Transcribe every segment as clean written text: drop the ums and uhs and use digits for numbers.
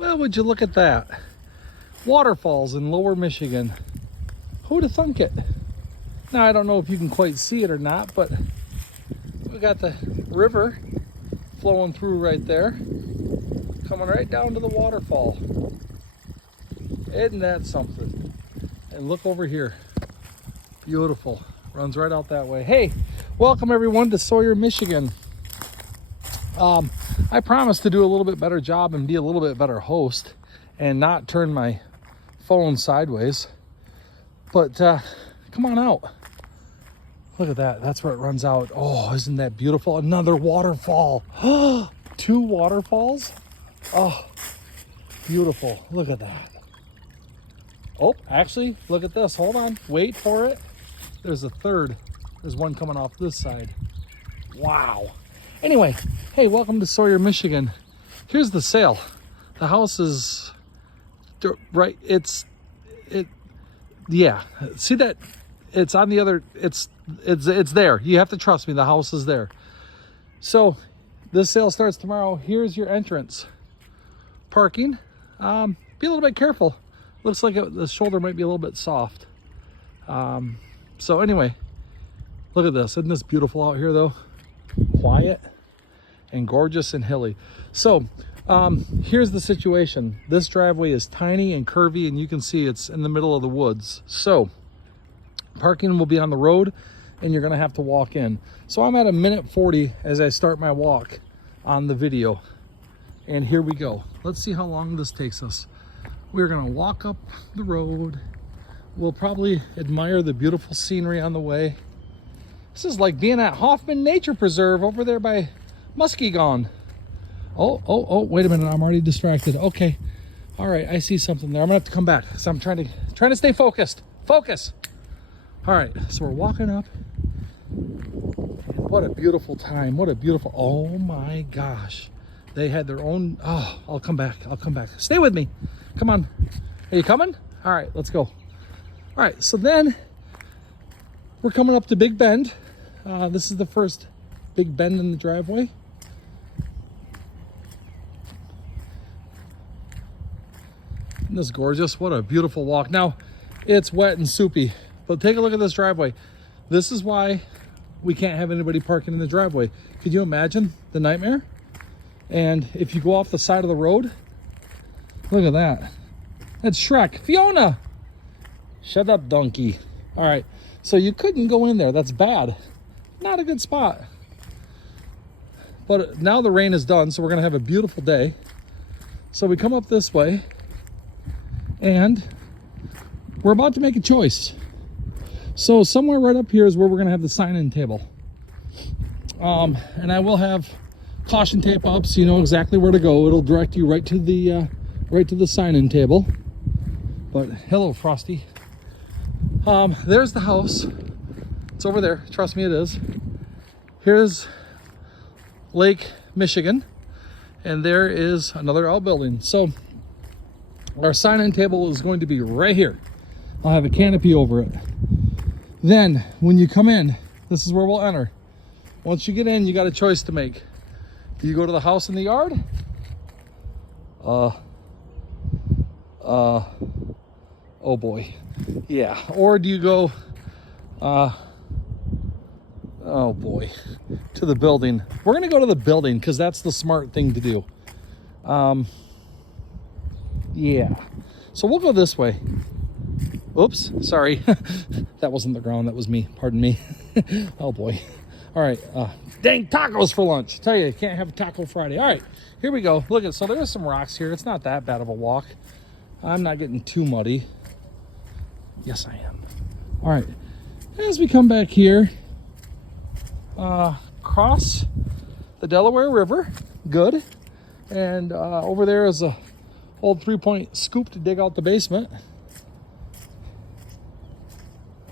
Well, would you look at that? Waterfalls in Lower Michigan. Who'd have thunk it? Now, I don't know if you can quite see it or not, but we got the river flowing through right there, coming right down to the waterfall. Isn't that something? And look over here. Beautiful. Runs right out that way. Hey, welcome everyone to Sawyer, Michigan. I promised to do a little bit better job and be a little bit better host and not turn my phone sideways. But come on out. Look at that. That's where it runs out. Oh, isn't that beautiful? Another waterfall. 2 waterfalls. Oh, beautiful. Look at that. Oh, actually, look at this. Hold on. Wait for it. There's a third. There's one coming off this side. Wow. Anyway, hey, welcome to Sawyer, Michigan. Here's the sale. The house is right. Yeah. See that? It's on the other. It's there. You have to trust me. The house is there. So, this sale starts tomorrow. Here's your entrance. Parking. Be a little bit careful. Looks like the shoulder might be a little bit soft. So anyway, look at this. Isn't this beautiful out here though? Quiet and gorgeous and hilly. So here's the situation. This driveway is tiny and curvy, and you can see it's in the middle of the woods. So parking will be on the road and you're gonna have to walk in. So I'm at 1:40 as I start my walk on the video. And here we go. Let's see how long this takes us. We're gonna walk up the road. We'll probably admire the beautiful scenery on the way. This is like being at Hoffman Nature Preserve over there by Muskegon. Oh, wait a minute, I'm already distracted. Okay, all right, I see something there. I'm gonna have to come back. So I'm trying to stay focused. Focus. All right, so we're walking up. What a beautiful time. What a beautiful, oh my gosh. They had their own, oh, I'll come back. Stay with me. Come on. Are you coming? All right, let's go. All right, so then we're coming up to Big Bend. This is the first big bend in the driveway. Isn't this gorgeous? What a beautiful walk. Now, it's wet and soupy, but take a look at this driveway. This is why we can't have anybody parking in the driveway. Could you imagine the nightmare? And if you go off the side of the road, look at that. That's Shrek. Fiona! Shut up, donkey. All right, so you couldn't go in there. That's bad. Not a good spot. But now the rain is done, so we're gonna have a beautiful day. So we come up this way, and we're about to make a choice. So somewhere right up here is where we're gonna have the sign-in table. And I will have caution tape up so you know exactly where to go. It'll direct you right to the sign-in table. But hello, Frosty. There's the house. It's over there. Trust me, it is. Here's Lake Michigan, and there is another outbuilding. So our sign-in table is going to be right here. I'll have a canopy over it. Then when you come in, this is where we'll enter. Once you get in, you got a choice to make. Do you go to the house in the yard? Oh boy. Yeah. Or do you go, oh boy, to the building? We're going to go to the building because that's the smart thing to do. Yeah. So we'll go this way. Oops, sorry. That wasn't the ground, that was me. Pardon me. Oh boy. All right. Dang, tacos for lunch. Tell you can't have a Taco Friday. All right, here we go. Look at, so there's some rocks here. It's not that bad of a walk. I'm not getting too muddy. Yes, I am. All right, as we come back here, cross the Delaware River. Good. And over there is a old 3-point scoop to dig out the basement.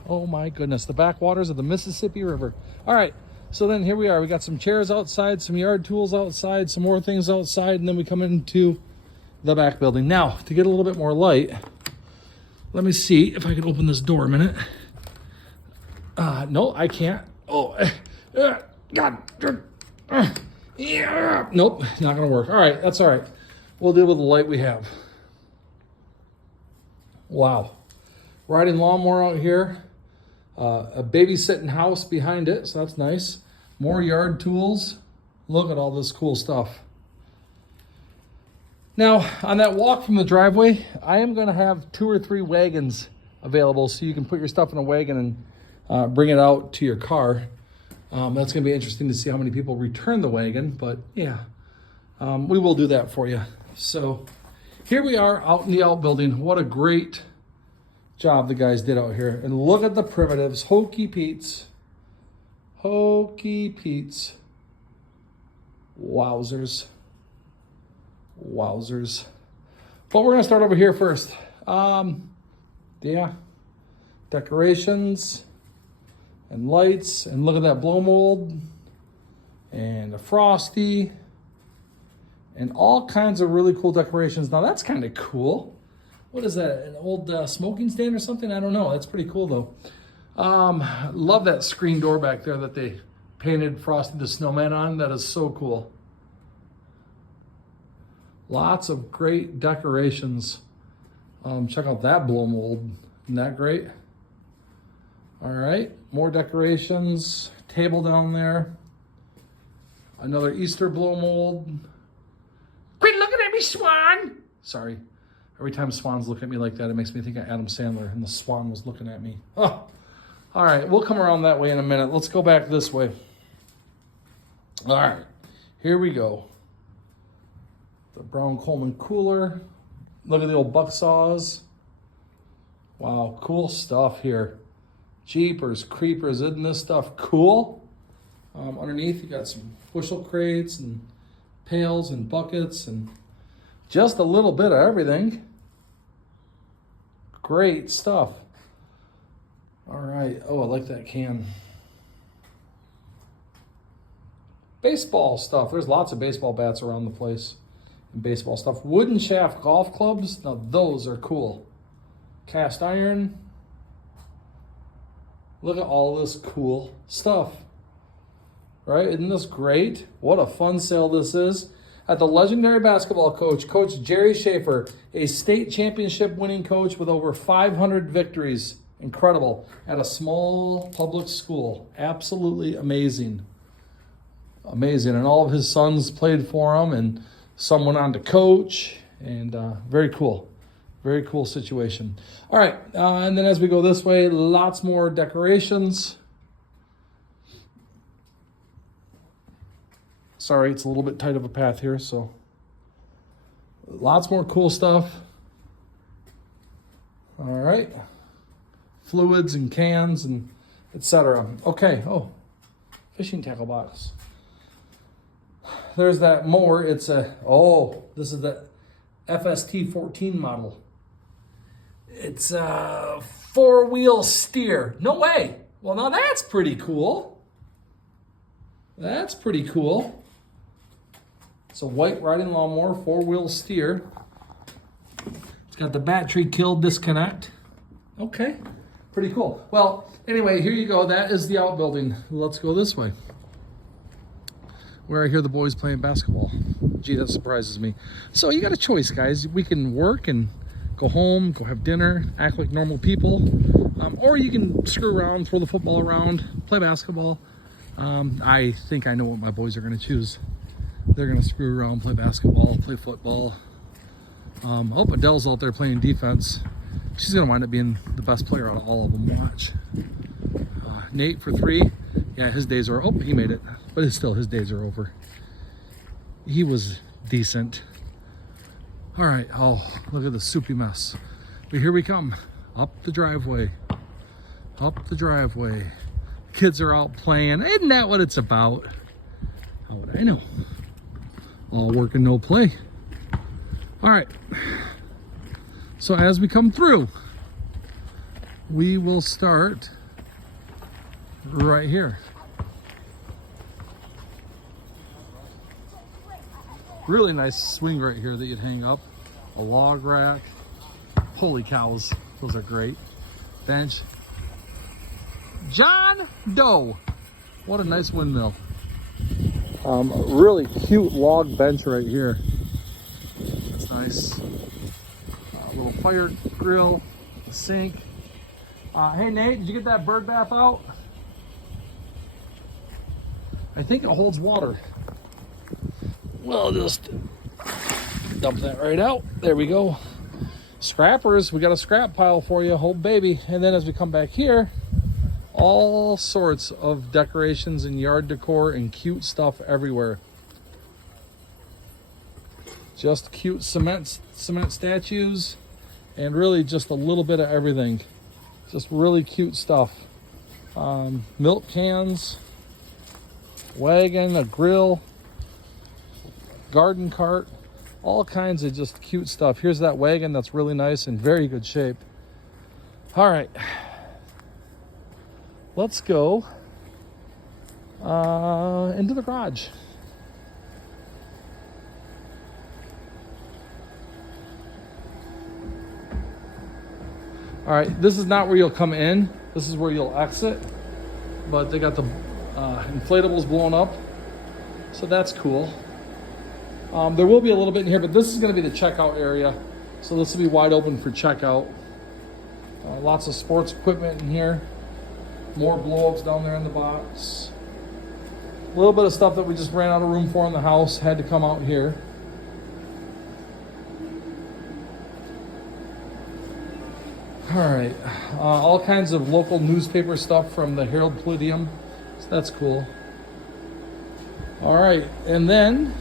Oh my goodness, the backwaters of the Mississippi River. All right, so then here we are. We got some chairs outside, some yard tools outside, some more things outside, and then we come into the back building. Now, to get a little bit more light, let me see if I can open this door a minute. No, I can't. Oh, God. Yeah. Nope, not gonna work. All right, that's all right. we'll deal with the light we have. Wow. Riding lawnmower out here. A babysitting house behind it, so that's nice. More yard tools. Look at all this cool stuff. Now, on that walk from the driveway, I am gonna have 2 or 3 wagons available so you can put your stuff in a wagon and bring it out to your car. That's gonna be interesting to see how many people return the wagon, but yeah, we will do that for you. So here we are out in the outbuilding. What a great job the guys did out here. And look at the primitives, Hokey Pete's. Hokey Pete's. Wowzers. Wowzers. But we're gonna start over here first. Yeah, decorations and lights, and look at that blow mold and a frosty and all kinds of really cool decorations. Now that's kind of cool. What is that, an old smoking stand or something? I don't know. That's pretty cool though. Love that screen door back there that they painted Frosty the Snowman on. That is so cool. Lots of great decorations. Check out that blow mold. Isn't that great? All right, more decorations. Table down there. Another Easter blow mold. Quit looking at me, Swan! Sorry. Every time swans look at me like that, it makes me think of Adam Sandler, and the swan was looking at me. Oh. All right, we'll come around that way in a minute. Let's go back this way. All right, here we go. The Brown Coleman cooler. Look at the old buck saws. Wow, cool stuff here. Jeepers creepers, isn't this stuff cool? Underneath, you got some bushel crates and pails and buckets and just a little bit of everything. Great stuff. All right. Oh, I like that can. Baseball stuff. There's lots of baseball bats around the place. And baseball stuff. Wooden shaft golf clubs. Now those are cool. Cast iron. Look at all this cool stuff. Right? Isn't this great? What a fun sale this is. At the legendary basketball coach, Coach Jerry Schaefer, a state championship winning coach with over 500 victories. Incredible. At a small public school. Absolutely amazing. Amazing. And all of his sons played for him, and some went on to coach, and very cool. Very cool situation. All right, and then as we go this way, lots more decorations. Sorry, it's a little bit tight of a path here, so lots more cool stuff. All right, fluids and cans and etc. Okay, oh, fishing tackle box. There's that mower. It's a, oh, this is the FST 14 model. It's a 4-wheel steer. No way. Well, now that's pretty cool. That's pretty cool. It's a white riding lawnmower, 4-wheel steer. It's got the battery kill disconnect. Okay, pretty cool. Well, anyway, here you go. That is the outbuilding. Let's go this way, where I hear the boys playing basketball. Gee, that surprises me. So you got a choice, guys. We can work and go home, go have dinner, act like normal people, or you can screw around, throw the football around, play basketball. I think I know what my boys are going to choose. They're going to screw around, play basketball, play football. I hope Adele's out there playing defense. She's going to wind up being the best player out of all of them. Watch. Nate for 3. Yeah, his days are, oh, he made it. But it's still, his days are over. He was decent. All right, oh, look at the soupy mess. But here we come, up the driveway. Up the driveway. Kids are out playing. Isn't that what it's about? How would I know? All work and no play. All right. So as we come through, we will start right here. Really nice swing right here that you'd hang up. A log rack. Holy cows, those are great. Bench. John Doe. What a nice windmill. Really cute log bench right here. That's nice. Little fire grill, the sink. Hey Nate, did you get that bird bath out? I think it holds water. Well, just dump that right out. There we go. Scrappers, we got a scrap pile for you, whole baby. And then as we come back here, all sorts of decorations and yard decor and cute stuff everywhere. Just cute cement statues and really just a little bit of everything. Just really cute stuff. Milk cans, wagon, a grill, garden cart, all kinds of just cute stuff. Here's that wagon that's really nice and very good shape. All right, let's go into the garage. All right, this is not where you'll come in. This is where you'll exit. But they got the inflatables blown up, so that's cool. There will be a little bit in here, but this is going to be the checkout area. So this will be wide open for checkout. Lots of sports equipment in here. More blow-ups down there in the box. A little bit of stuff that we just ran out of room for in the house. Had to come out here. All right. All kinds of local newspaper stuff from the Herald Palladium. So that's cool. All right. And then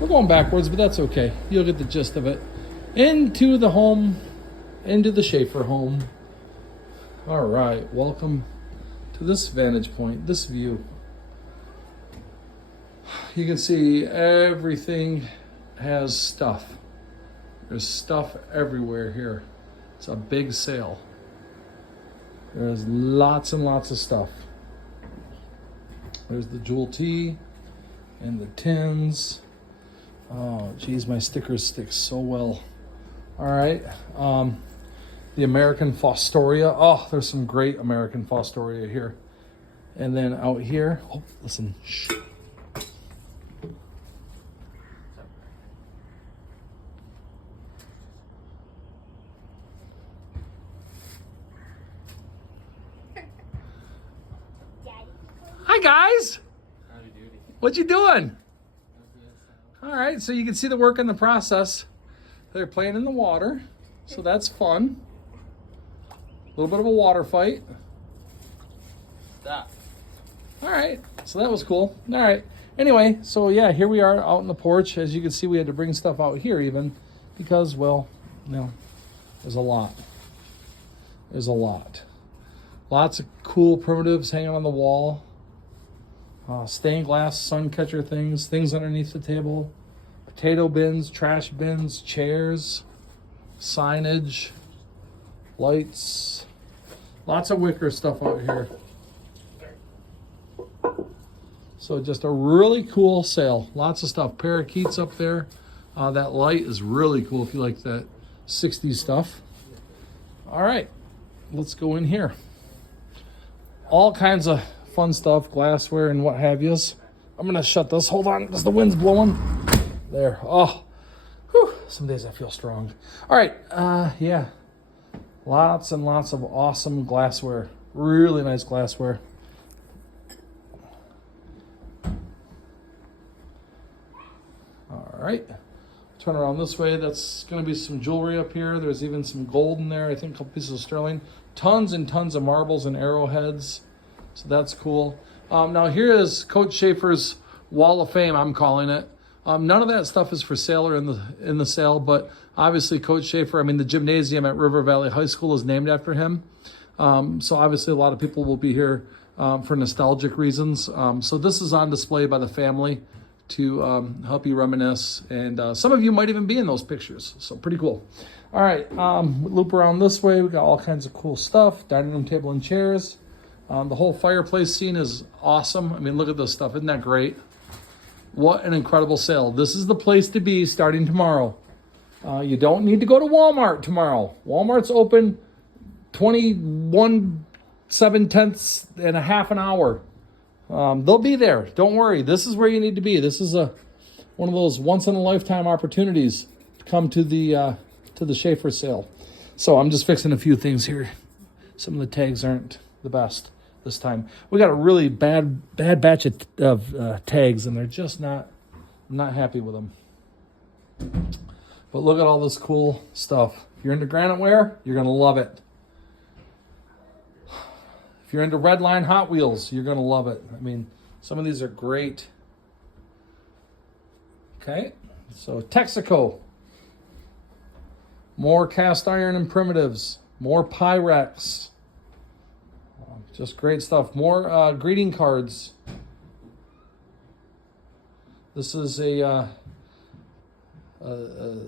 we're going backwards, but that's okay. You'll get the gist of it. Into the home, into the Schaefer home. All right, welcome to this vantage point, this view. You can see everything has stuff. There's stuff everywhere here. It's a big sale. There's lots and lots of stuff. There's the Jewel Tea and the tins. Oh, geez, my stickers stick so well. All right. The American Fostoria. Oh, there's some great American Fostoria here. And then out here, oh, listen. Shh. Hi, guys. What you doing? All right, so you can see the work in the process. They're playing in the water, so that's fun. A little bit of a water fight. Stop. All right, so that was cool. All right, anyway, so yeah, here we are out in the porch. As you can see, we had to bring stuff out here even because, well, you know, there's a lot. There's a lot. Lots of cool primitives hanging on the wall. Stained glass sun catcher things underneath the table, potato bins, trash bins, chairs, signage, lights, lots of wicker stuff out here. So just a really cool sale. Lots of stuff. Parakeets up there. That light is really cool if you like that 60s stuff. All right, let's go in here. All kinds of fun stuff, glassware and what have yous. I'm gonna shut this. Hold on, because the wind's blowing. There. Oh, whew. Some days I feel strong. All right. Yeah. Lots and lots of awesome glassware. Really nice glassware. All right. Turn around this way. That's gonna be some jewelry up here. There's even some gold in there. I think a couple pieces of sterling. Tons and tons of marbles and arrowheads. So that's cool. Now here is Coach Schaefer's Wall of Fame, I'm calling it. None of that stuff is for sale or in the sale, but obviously Coach Schaefer, I mean, the gymnasium at River Valley High School is named after him. So obviously a lot of people will be here for nostalgic reasons. So this is on display by the family to help you reminisce. And some of you might even be in those pictures. So pretty cool. All right, loop around this way. We got all kinds of cool stuff. Dining room table and chairs. The whole fireplace scene is awesome. I mean, look at this stuff. Isn't that great? What an incredible sale. This is the place to be starting tomorrow. You don't need to go to Walmart tomorrow. Walmart's open 21/7 and a half an hour. They'll be there. Don't worry. This is where you need to be. This is one of those once-in-a-lifetime opportunities to come to the Schaefer sale. So I'm just fixing a few things here. Some of the tags aren't the best this time. We got a really bad batch of tags, and they're just I'm not happy with them. But look at all this cool stuff. If you're into granite ware, you're gonna love it. If you're into Redline Hot Wheels, you're gonna love it. I mean, some of these are great. Okay, so Texaco. More cast iron and primitives. More Pyrex. Just great stuff. More greeting cards. This is a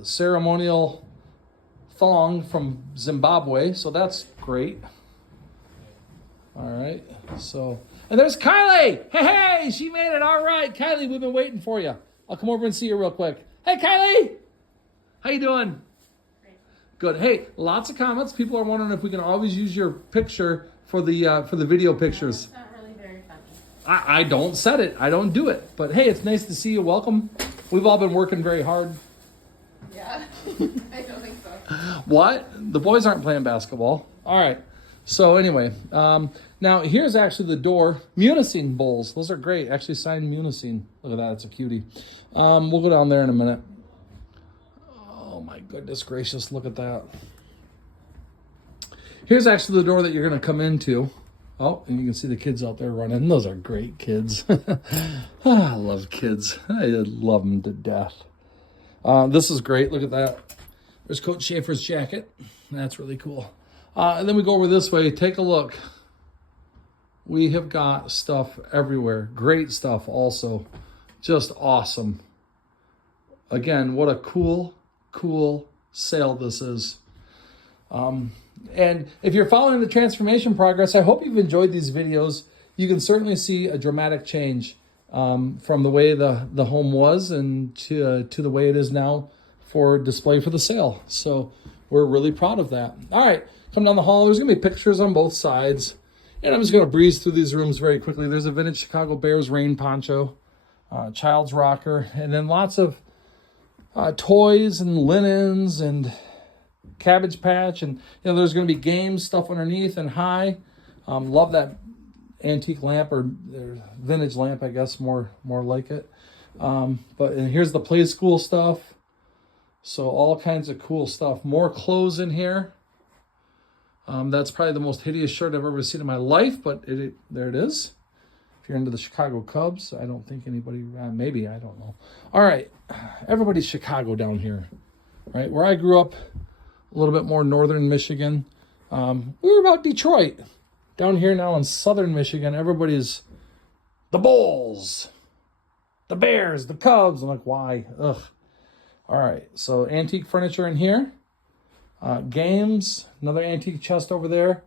ceremonial thong from Zimbabwe, so that's great. All right, so, and there's Kylie. Hey, she made it. All right, Kylie, we've been waiting for you. I'll come over and see you real quick. Hey, Kylie, how you doing? Great. Good. Hey, lots of comments. People are wondering if we can always use your picture for the video pictures. It's not really very funny. I don't set it. I don't do it. But hey, it's nice to see you. Welcome. We've all been working very hard. Yeah, I don't think so. What? The boys aren't playing basketball. All right. So anyway, now here's actually the door. Munising bowls. Those are great. Actually signed Munising. Look at that. It's a cutie. We'll go down there in a minute. Oh my goodness gracious. Look at that. Here's actually the door that you're going to come into. Oh, and you can see the kids out there running. Those are great kids. I love kids. I love them to death. This is great. Look at that. There's Coach Schaefer's jacket. That's really cool. And then we go over this way. Take a look. We have got stuff everywhere. Great stuff also. Just awesome. Again, what a cool sale this is. And if you're following the transformation progress, I hope you've enjoyed these videos. You can certainly see a dramatic change from the way the home was and to the way it is now for display for the sale. So we're really proud of that. All right, come down the hall. There's gonna be pictures on both sides. And I'm just gonna breeze through these rooms very quickly. There's a vintage Chicago Bears rain poncho, child's rocker, and then lots of toys and linens and Cabbage Patch, and there's going to be games stuff underneath and high. Love that antique lamp or vintage lamp, I guess, more like it. And here's the play school stuff. So all kinds of cool stuff. More clothes in here. That's probably the most hideous shirt I've ever seen in my life, but there it is. If you're into the Chicago Cubs, I don't think anybody, maybe, I don't know. All right, everybody's Chicago down here, right? Where I grew up, a little bit more northern Michigan. We were about Detroit. Down here now in southern Michigan, everybody's the Bulls, the Bears, the Cubs. I'm like, why? Ugh. All right, so antique furniture in here. Games, another antique chest over there.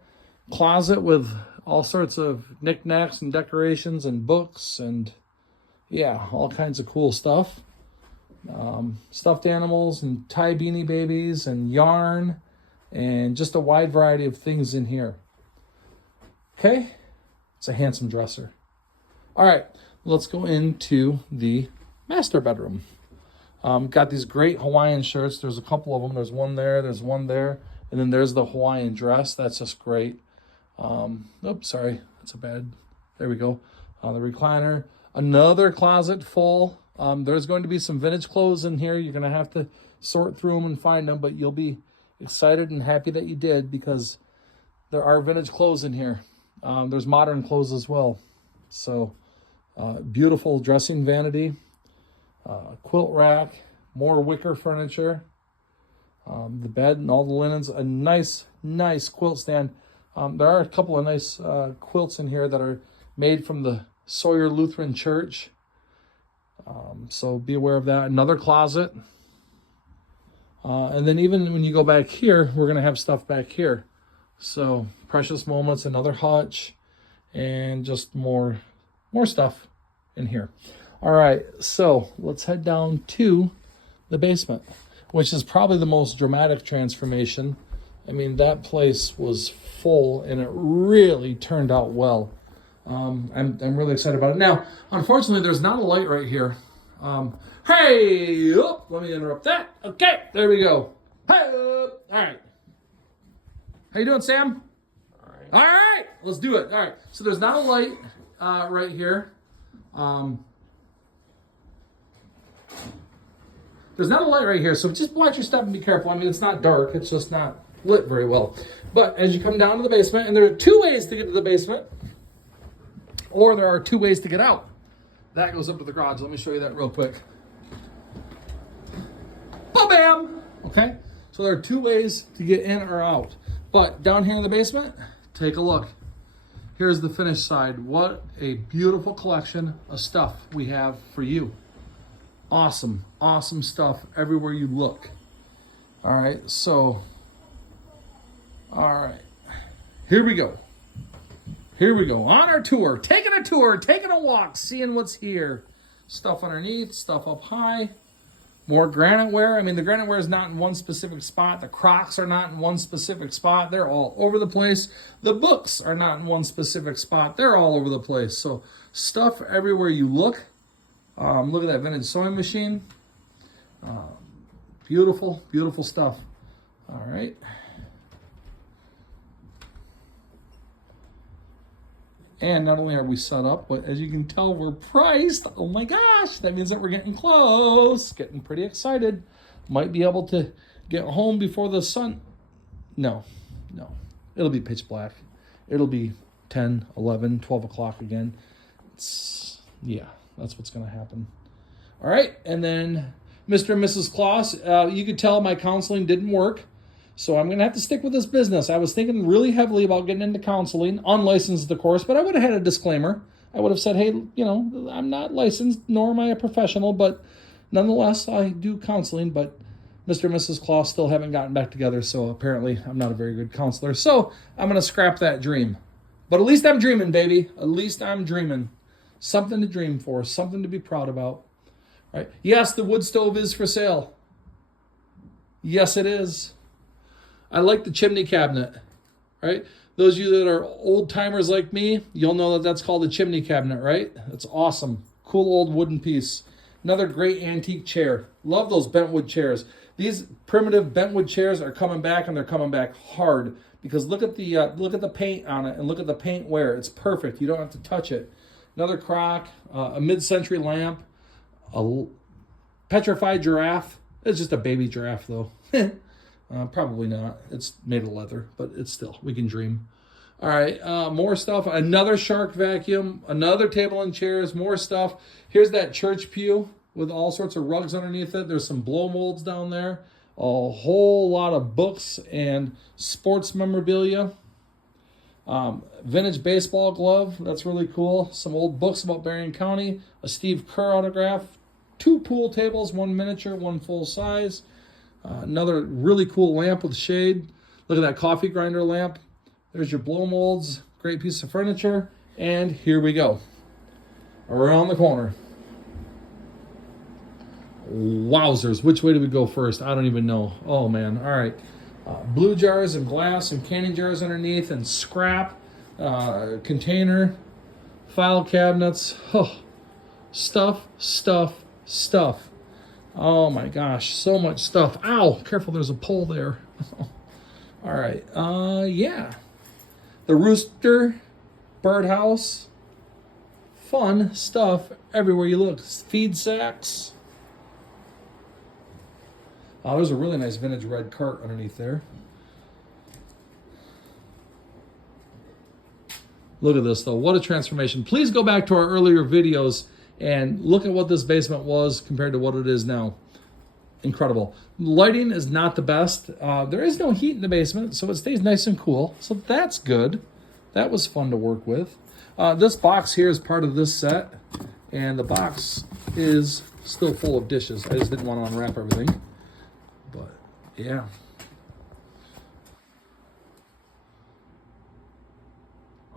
Closet with all sorts of knickknacks and decorations and books and, yeah, all kinds of cool stuff. Stuffed animals and tie beanie babies and yarn and just a wide variety of things in here. Okay, it's a handsome dresser. All right, let's go into the master bedroom. Got these great Hawaiian shirts. There's a couple of them. There's one there, there's one there, and then there's the Hawaiian dress. That's just great. Oops, sorry, that's a bad, there we go. The recliner, another closet full. There's going to be some vintage clothes in here. You're going to have to sort through them and find them, but you'll be excited and happy that you did because there are vintage clothes in here. There's modern clothes as well. So beautiful dressing vanity, quilt rack, more wicker furniture, the bed and all the linens, a nice quilt stand. There are a couple of nice quilts in here that are made from the Sawyer Lutheran Church. So be aware of that. Another closet. And then even when you go back here, we're going to have stuff back here. So Precious Moments, another hutch, and just more stuff in here. All right, so let's head down to the basement, which is probably the most dramatic transformation. I mean, that place was full and it really turned out well. I'm really excited about it. Now, unfortunately, there's not a light right here. Hey, oh, let me interrupt that. Okay, there we go. Hey, all right. How you doing, Sam? All right, let's do it. All right, so there's not a light right here. There's not a light right here, so just watch your step and be careful. I mean, it's not dark, it's just not lit very well. But as you come down to the basement, and there are two ways to get to the basement, or there are two ways to get out. That goes up to the garage. Let me show you that real quick. Ba-bam! Okay, so there are two ways to get in or out. But down here in the basement, take a look. Here's the finished side. What a beautiful collection of stuff we have for you. Awesome, awesome stuff everywhere you look. All right, so, all right, here we go. Here we go, on our tour, taking a walk, seeing what's here. Stuff underneath, stuff up high. More granite ware. I mean, the granite ware is not in one specific spot. The Crocs are not in one specific spot. They're all over the place. The books are not in one specific spot. They're all over the place. So stuff everywhere you look. Look at that vintage sewing machine. Beautiful, beautiful stuff. All right. And not only are we set up, but as you can tell, we're priced. Oh my gosh, that means that we're getting close. Getting pretty excited. Might be able to get home before the sun. No. It'll be pitch black. It'll be 10, 11, 12 o'clock again. Yeah, that's what's going to happen. All right, and then Mr. and Mrs. Kloss, you could tell my counseling didn't work. So I'm going to have to stick with this business. I was thinking really heavily about getting into counseling, unlicensed of course, but I would have had a disclaimer. I would have said, hey, I'm not licensed, nor am I a professional, but nonetheless, I do counseling, but Mr. and Mrs. Kloss still haven't gotten back together, so apparently I'm not a very good counselor. So I'm going to scrap that dream. But at least I'm dreaming, baby. At least I'm dreaming. Something to dream for, something to be proud about. Right? Yes, the wood stove is for sale. Yes, it is. I like the chimney cabinet, right? Those of you that are old timers like me, you'll know that that's called a chimney cabinet, right? That's awesome. Cool old wooden piece. Another great antique chair. Love those bentwood chairs. These primitive bentwood chairs are coming back, and they're coming back hard because look at the paint on it and look at the paint wear. It's perfect. You don't have to touch it. Another crock, a mid-century lamp, a petrified giraffe. It's just a baby giraffe though. Probably not. It's made of leather, but it's still, we can dream. All right, more stuff. Another shark vacuum, another table and chairs, more stuff. Here's that church pew with all sorts of rugs underneath it. There's some blow molds down there. A whole lot of books and sports memorabilia. Vintage baseball glove. That's really cool. Some old books about Berrien County. A Steve Kerr autograph. 2 pool tables, 1 miniature, 1 full size. Another really cool lamp with shade. Look at that coffee grinder lamp. There's your blow molds. Great piece of furniture. And here we go. Around the corner. Wowzers. Which way do we go first? I don't even know. Oh, man. All right. Blue jars and glass and canning jars underneath and scrap. Container. File cabinets. Oh, stuff. Oh my gosh, so much stuff. Ow, careful, there's a pole there. All right, yeah. The rooster, birdhouse, fun stuff everywhere you look. Feed sacks. Oh, there's a really nice vintage red cart underneath there. Look at this though, what a transformation. Please go back to our earlier videos and look at what this basement was compared to what it is now. Incredible. Lighting is not the best. There is no heat in the basement, so it stays nice and cool. So that's good. That was fun to work with. This box here is part of this set, and the box is still full of dishes. I just didn't want to unwrap everything. But, yeah.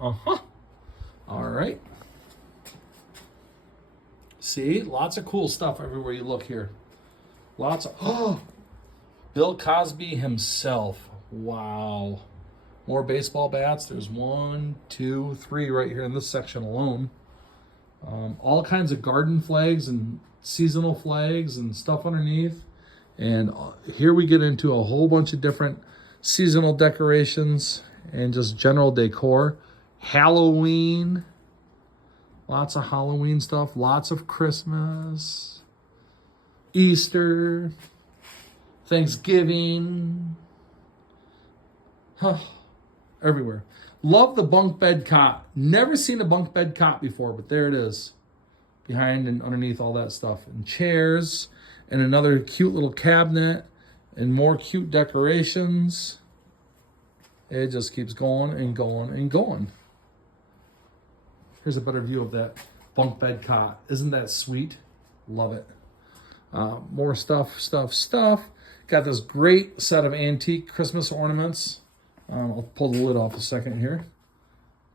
Uh-huh. All right. See, lots of cool stuff everywhere you look here. Lots of, Bill Cosby himself. Wow. More baseball bats. There's 1, 2, 3 right here in this section alone. All kinds of garden flags and seasonal flags and stuff underneath. And here we get into a whole bunch of different seasonal decorations and just general decor. Halloween, lots of Halloween stuff, lots of Christmas, Easter, Thanksgiving, everywhere. Love the bunk bed cot. Never seen a bunk bed cot before, but there it is. Behind and underneath all that stuff. And chairs, and another cute little cabinet, and more cute decorations. It just keeps going and going and going. Here's a better view of that bunk bed cot. Isn't that sweet? Love it. More stuff. Got this great set of antique Christmas ornaments. I'll pull the lid off a second here.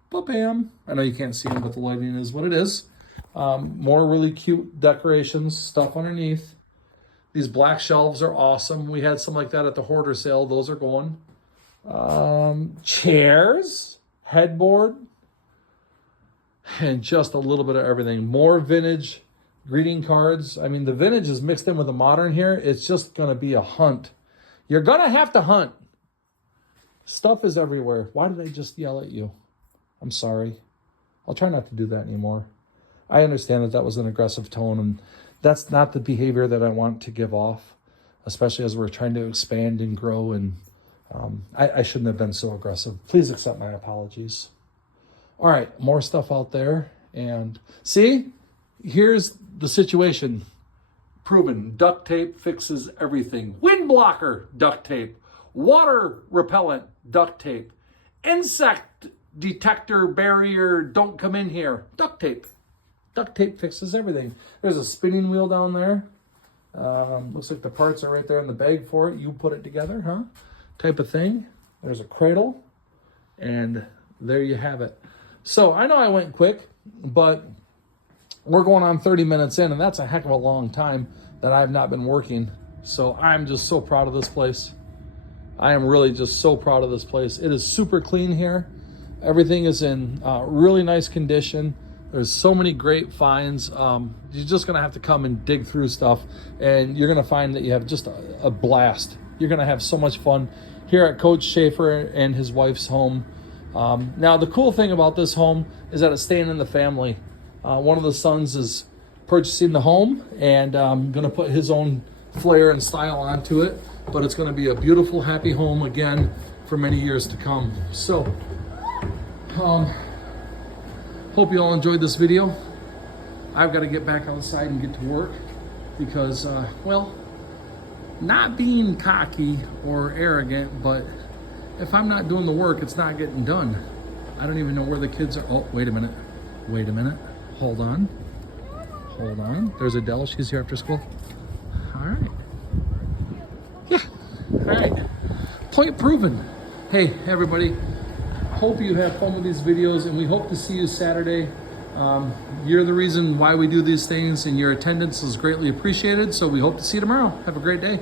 Ba-bam. I know you can't see them, but the lighting is what it is. More really cute decorations, stuff underneath. These black shelves are awesome. We had some like that at the hoarder sale. Those are going. Chairs, headboard, and just a little bit of everything. More vintage greeting cards. I mean, the vintage is mixed in with the modern here. It's just going to be a hunt. You're going to have to hunt. Stuff is everywhere. Why did I just yell at you? I'm sorry. I'll try not to do that anymore. I understand that was an aggressive tone, and that's not the behavior that I want to give off, especially as we're trying to expand and grow, and I shouldn't have been so aggressive. Please accept my apologies. All right, more stuff out there. And see, here's the situation. Proven. Duct tape fixes everything. Wind blocker, duct tape. Water repellent, duct tape. Insect detector barrier, don't come in here, duct tape. Duct tape fixes everything. There's a spinning wheel down there. Looks like the parts are right there in the bag for it. You put it together, huh? Type of thing. There's a cradle. And there you have it. So I know I went quick, but we're going on 30 minutes in, and that's a heck of a long time that I've not been working. So I'm just so proud of this place. I am really just so proud of this place. It is super clean here. Everything is in really nice condition. There's so many great finds. You're just gonna have to come and dig through stuff, and you're gonna find that you have just a blast. You're gonna have so much fun here at Coach Schaefer and his wife's home. Now, the cool thing about this home is that it's staying in the family. One of the sons is purchasing the home and gonna put his own flair and style onto it, but it's gonna be a beautiful, happy home again for many years to come. So, hope you all enjoyed this video. I've got to get back outside and get to work because, well, not being cocky or arrogant, but if I'm not doing the work, it's not getting done. I don't even know where the kids are. Oh, wait a minute. Wait a minute. Hold on. Hold on. There's Adele. She's here after school. All right. Yeah. All right. Point proven. Hey, everybody. Hope you have fun with these videos, and we hope to see you Saturday. You're the reason why we do these things, and your attendance is greatly appreciated. So we hope to see you tomorrow. Have a great day.